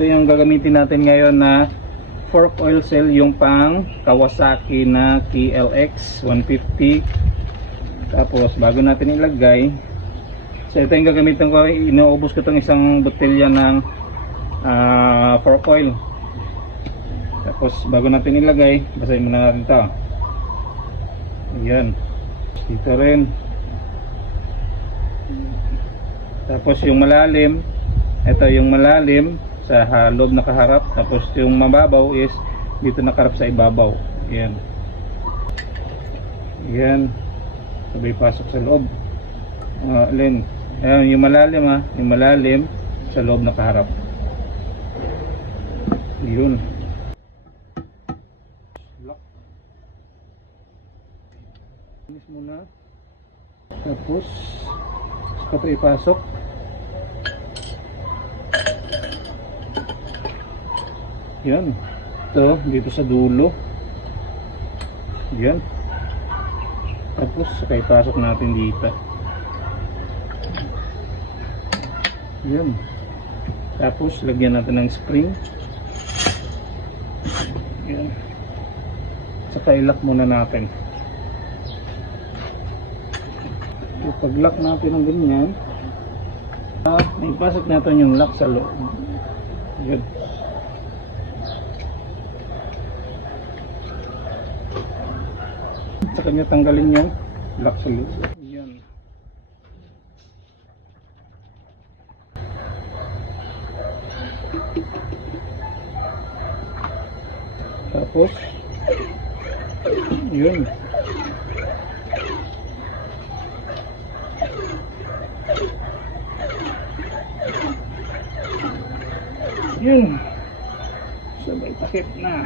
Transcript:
Ito yung gagamitin natin ngayon na fork oil cell, yung pang Kawasaki na KLX 150. Tapos bago natin ilagay, so ito yung gagamitin ko, inuubos ko itong isang botelya ng fork oil. Tapos bago natin ilagay, basahin muna natin ito. Ayan, dito rin. Tapos yung malalim, ito yung malalim sa loob na kaharap. Tapos yung mababaw is dito nakarap sa ibabaw. Ayan. Ayan. Sabay pasok sa loob. Ayan, yung malalim yung malalim sa loob na kaharap. Yun. Lock. Inis muna. Tapos saka ito ipasok. Yan. Ito dito sa dulo. Yan. Tapos saka ipasok natin dito. Yan. Tapos lagyan natin ng spring. Yan. Saka ilak muna natin. So, pag lock natin ng ganyan, ipasok natin yung lock sa loob. Yan. Sa kanya tanggalin yung lock sa loob. Yan. Tapos yun. Yun. Sabay takip na.